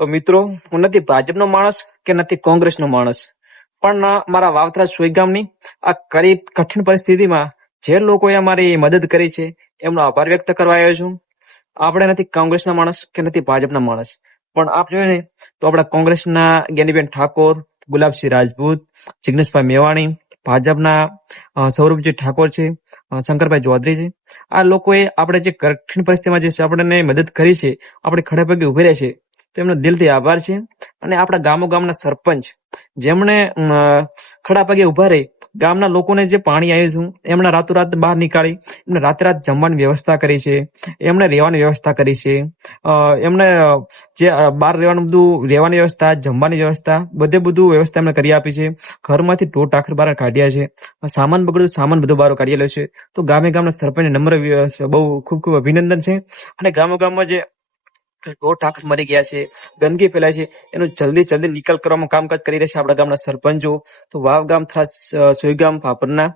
તો મિત્રો, હું નથી ભાજપનો માણસ કે નથી કોંગ્રેસનો માણસ, પણ મારા વાવથરા સોયગામની આ કરી કઠિન પરિસ્થિતિમાં જે લોકોએ અમારી મદદ કરી છે, એમનો આભાર વ્યક્ત કરવા આવ્યો છું. આપણે નથી કોંગ્રેસના માણસ કે નથી ભાજપના માણસ, પણ આપ જોઈએ ને તો આપણા કોંગ્રેસના જ્ઞાનીબેન ઠાકોર, ગુલાબસિંહ રાજપૂત, જિગ્નેશભાઈ મેવાણી, ભાજપના સૌરભજી ઠાકોર છે શંકરભાઈ ચૌધરી છે, આ લોકોએ આપણે જે કઠિન પરિસ્થિતિમાં જે છે, આપણને મદદ કરી છે, આપણે ખડે પગે ઊભી રહે છે તેમનો દિલથી આભાર છે. અને આપણા ગામો ગામના સરપંચ, જેમણે ખડા પગે ઊભા રહી ગામના લોકોને જે પાણી આવ્યું છું એમણે રાતોરાત બહાર નીકાળી એમણે રાત રાત જમવાની વ્યવસ્થા કરી છે, એમણે રહેવાની વ્યવસ્થા કરી છે એમણે, જે બહાર રહેવાનું બધું, રહેવાની વ્યવસ્થા, જમવાની વ્યવસ્થા, બધે બધું વ્યવસ્થા એમણે કરી આપી છે. ઘરમાંથી ટોટ આખર બહાર કાઢ્યા છે. સામાન બગડ્યું, સામાન બધું બહાર કાઢી છે. તો ગામે ગામના સરપંચ નમ્ર બહુ ખૂબ ખૂબ અભિનંદન છે. અને ગામો ગામમાં જે ઢોર ઠાકર મરી ગયા છે, ગંદકી ફેલાય છે, એનો જલ્દી જલ્દી નિકાલ કરવામાં કામકાજ કરી રહ્યા છે આપણા ગામના સરપંચો. તો વાવ ગામ થ્રાસ સોયગામ પાપરના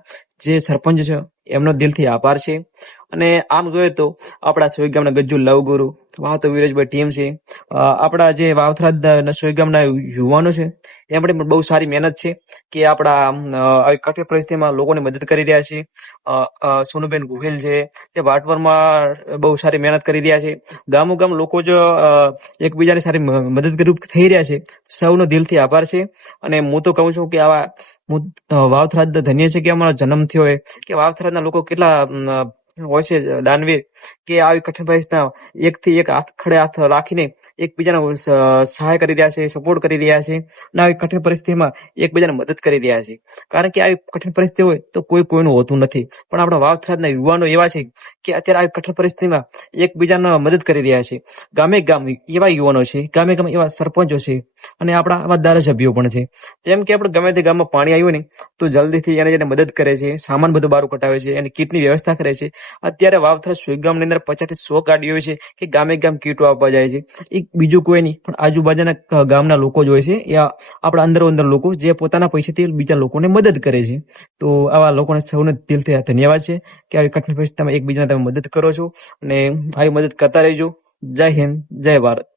જે સરપંચ છે, એમનો દિલથી આભાર છે. અને આમ જોઈએ તો આપણા સોયગામના ગજ્જુ લવગુરુ વાવ તો વિરજભાઈ ટીમ છે. આપણા જે વાવથરા ગામના યુવાનો છે એમણે પણ બહુ સારી મહેનત છે કે આપણા કઠિન પરિસ્થિતિમાં લોકોને મદદ કરી રહ્યા છે. સોનુબેન ગુહેલ છે તે વાટવરમાં બહુ સારી મહેનત કરી રહ્યા છે. ગામો ગામ લોકો જો એકબીજાની સારી મદદરૂપ થઈ રહ્યા છે. સૌનો દિલથી આભાર છે. અને હું તો કહું છું કે આવા વાવથરાજ ધન્ય છે કે અમારો જન્મ થયો હોય કે વાવથરાજના લોકો કેટલા હોય છે દાનવીર, કે આવી કઠિન પરિસ્થિતિમાં એકથી એક હાથ, ખડે હાથ રાખીને એકબીજાને સહાય કરી રહ્યા છે સપોર્ટ કરી રહ્યા છે અને આવી કઠિન પરિસ્થિતિમાં એકબીજાને મદદ કરી રહ્યા છે. કારણ કે આવી કઠિન પરિસ્થિતિ હોય તો કોઈ કોઈનું હોતું નથી. પણ આપણા વાવથરાજના યુવાનો એવા છે કે અત્યારે આવી કઠિન પરિસ્થિતિમાં એકબીજાને મદદ કરી રહ્યા છે. ગામે ગામ એવા યુવાનો છે, ગામે ગામ એવા સરપંચો છે અને આપણા આવા ધારાસભ્યો પણ છે. જેમ કે આપણે ગમે તે ગામમાં પાણી આવ્યું ને, તો જલ્દીથી એને જેને મદદ કરે છે, સામાન બધું બહાર કટાવે છે અને કીટની વ્યવસ્થા કરે છે અત્યારે વાવથરા સુઈગામની અંદર પચાસથી સો ગાડીઓ છે કે ગામે ગામ કીટો આપવા જાય છે. એ બીજું કોઈ નહીં, પણ આજુબાજુના ગામના લોકો જ હોય છે એ આપણા અંદરો અંદર લોકો જે પોતાના પૈસાથી બીજા લોકોને મદદ કરે છે. તો આવા લોકોને સૌને દિલથી ધન્યવાદ છે કે આવી કઠિન પરિસ્થિતિમાં એકબીજાને તમે મદદ કરો છો અને આવી મદદ કરતા રહેજો. જય હિન્દ, જય ભારત.